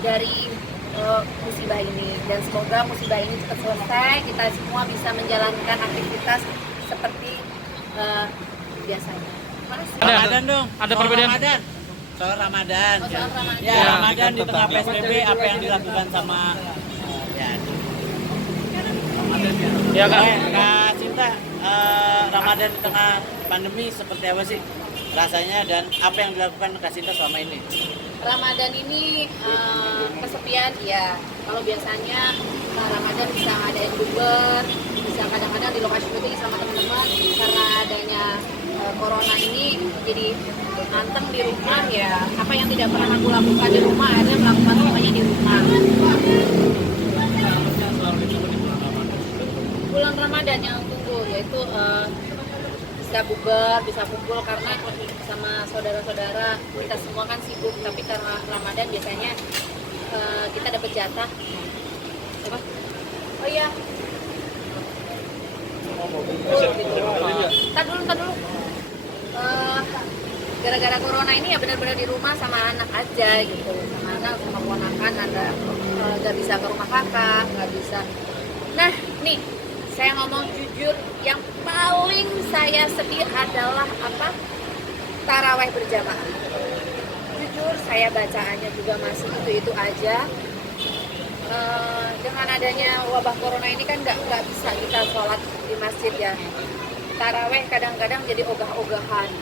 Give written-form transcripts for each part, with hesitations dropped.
dari musibah ini, dan semoga musibah ini cepat selesai, kita semua bisa menjalankan aktivitas seperti biasanya. Ramadan dong. Ada perbedaan. Soal Ramadan. Oh, soal Ramadan. Ya, Ramadan di tengah PSBB apa yang dilakukan sama ya. Ya Kak. Kak Cinta, Ramadan di tengah pandemi seperti apa sih rasanya dan apa yang dilakukan Kak Cinta selama ini? Ramadan ini kesepian ya. Kalau biasanya Ramadan bisa ngadain bukber, bisa kadang-kadang di lokasi syuting sama teman-teman. Karena adanya corona ini jadi anteng di rumah ya. Apa yang tidak pernah aku lakukan di rumah akhirnya melakukan semuanya di rumah. Bulan Ramadan yang tunggu yaitu bisa bukber, bisa kumpul karena sama saudara-saudara kita semua kan sibuk, tapi karena Ramadan biasanya kita dapat jatah. Apa? Oh iya. Tar dulu. Gara-gara corona ini ya benar-benar di rumah sama anak aja gitu, sama anak, sama ponakan, ada nggak bisa ke rumah kakak, nggak bisa. Nah, nih saya ngomong jujur, yang paling saya sedih adalah apa? Taraweh berjamaah. Jujur, saya bacaannya juga masih itu aja. Dengan adanya wabah corona ini kan nggak bisa kita sholat di masjid ya. Taraweh kadang-kadang jadi ogah-ogahan.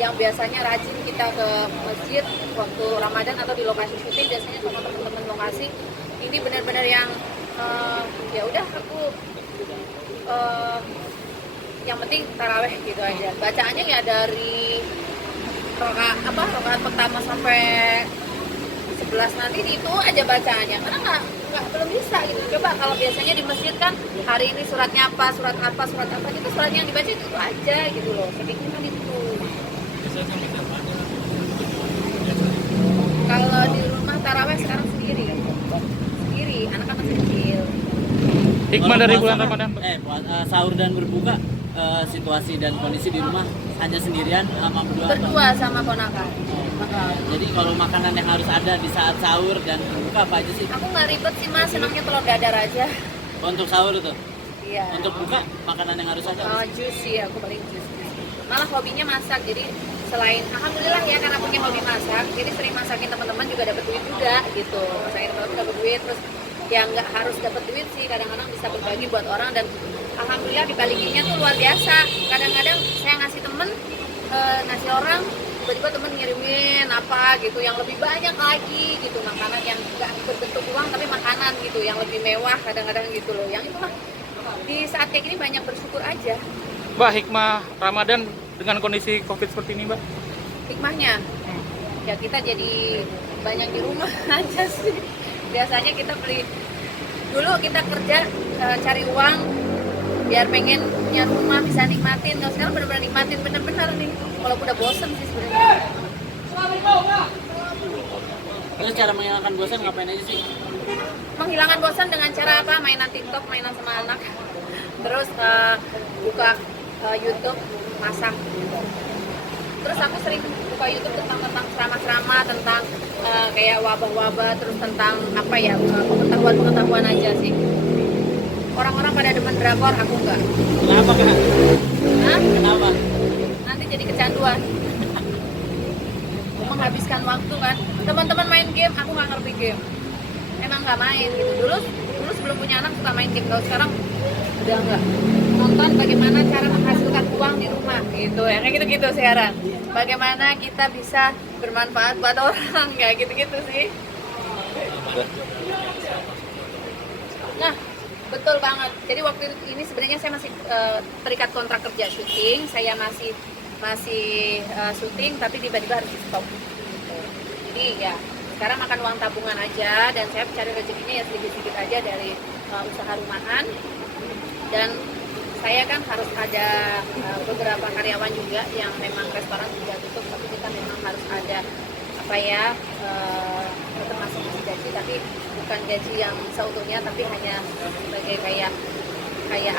Yang biasanya rajin kita ke masjid waktu Ramadan atau di lokasi syuting biasanya sama teman-teman lokasi. Ini benar-benar yang ya udah aku yang penting taraweh gitu aja. Bacaannya ya dari rakaat pertama sampai 11 nanti itu aja bacaannya. Karena nggak belum bisa gitu. Coba kalau biasanya di masjid kan hari ini suratnya apa, surat apa itu surat yang dibaca itu aja gitu loh. Sedikit kan itu. Kalau di rumah taraweh sekarang sendiri, anak-anak masih kecil. Hikmah dari bulan Ramadan. Sahur dan berbuka, situasi dan kondisi di rumah hanya sendirian sama berdua sama ponakan. Jadi kalau makanan yang harus ada di saat sahur dan berbuka apa aja sih? Aku nggak ribet sih mas, senangnya telur dadar aja. Untuk sahur itu? Iya. Untuk buka makanan yang harus ada? Jus sih, aku paling jus. Malah hobinya masak, jadi selain alhamdulillah ya karena punya hobi masak, jadi sering masakin teman-teman juga dapat duit juga gitu. Masakin teman-teman dapat duit, terus yang nggak harus dapat duit sih kadang-kadang bisa berbagi buat orang, dan alhamdulillah dibalikinnya tuh luar biasa. Kadang-kadang saya ngasih temen, ngasih orang, tiba-tiba temen ngirimin apa gitu yang lebih banyak lagi gitu, makanan yang nggak berbentuk uang tapi makanan gitu yang lebih mewah kadang-kadang gitu loh. Yang itu mah di saat kayak gini banyak bersyukur aja. Mbak, hikmah Ramadan dengan kondisi Covid seperti ini, Mbak? Hikmahnya ya kita jadi banyak di rumah aja sih. Biasanya kita beli dulu, kita kerja cari uang biar pengen punya rumah bisa nikmatin. Kalau sekarang benar-benar nikmatin bener-bener nih, walaupun udah bosen sih sebenarnya. Terus cara menghilangkan bosan ngapain aja sih? Menghilangkan bosan dengan cara apa? Mainan TikTok, mainan sama anak. Terus buka YouTube, masak. Terus aku sering buka YouTube tentang ceramah-ceramah, tentang kayak wabah-wabah, terus tentang apa ya, pengetahuan aja sih. Orang-orang pada demen drakor, aku enggak. Kenapa Kak? Hah? Kenapa? Nanti jadi kecanduan. Menghabiskan waktu kan. Teman-teman main game, aku nggak ngerti game. Emang nggak main gitu. Dulu sebelum punya anak suka main game, kalau sekarang udah enggak. Nonton bagaimana cara menghasilkan uang di rumah gitu ya, kayak gitu-gitu sekarang. Bagaimana kita bisa bermanfaat buat orang, kayak gitu-gitu sih. Nah, betul banget. Jadi waktu ini sebenarnya saya masih terikat kontrak kerja syuting, saya masih syuting, tapi tiba-tiba harus di stop. Jadi ya sekarang makan uang tabungan aja, dan saya cari rezekinya ya sedikit-sedikit aja dari usaha rumahan. Dan saya kan harus ada beberapa karyawan juga yang memang restoran juga tutup, tapi kita memang harus ada apa ya, termasuk gaji, tapi bukan gaji yang seutuhnya, tapi hanya sebagai kayak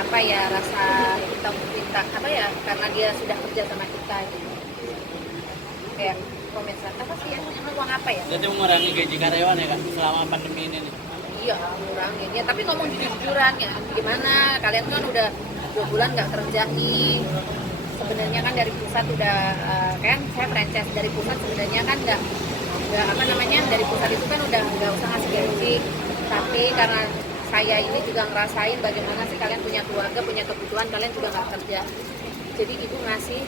apa ya, rasa kita minta apa ya, karena dia sudah kerja sama kita gitu. kayak komen apa sih ya, uang apa ya? Jadi mengurangi gaji karyawan ya kak selama pandemi ini nih. Iya, ngurangin ya, tapi ngomong jujur-jujuran ya, gimana kalian kan udah 2 bulan nggak kerja nih. Sebenarnya kan dari pusat udah kan saya franchise dari pusat sebenarnya kan nggak apa namanya, dari pusat itu kan udah nggak usah ngasih gaji, tapi karena saya ini juga ngerasain bagaimana sih kalian punya keluarga, punya kebutuhan, kalian juga nggak kerja, jadi ibu ngasih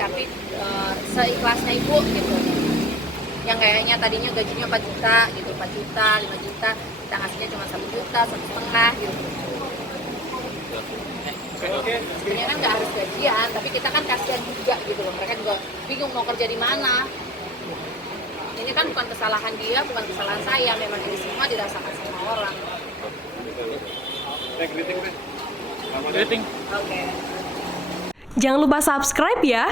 tapi seikhlasnya ibu gitu, yang kayaknya tadinya gajinya 4 juta gitu, 4 juta, 5 juta, kita ngasihnya cuma 1 juta, 1,5 gitu. Sebenarnya kan nggak harus gajian, tapi kita kan kasihan juga gitu loh, mereka juga bingung mau kerja di mana. Ini kan bukan kesalahan dia, bukan kesalahan saya, memang ini semua dirasakan sama orang. Greeting. Oke. Jangan lupa subscribe ya.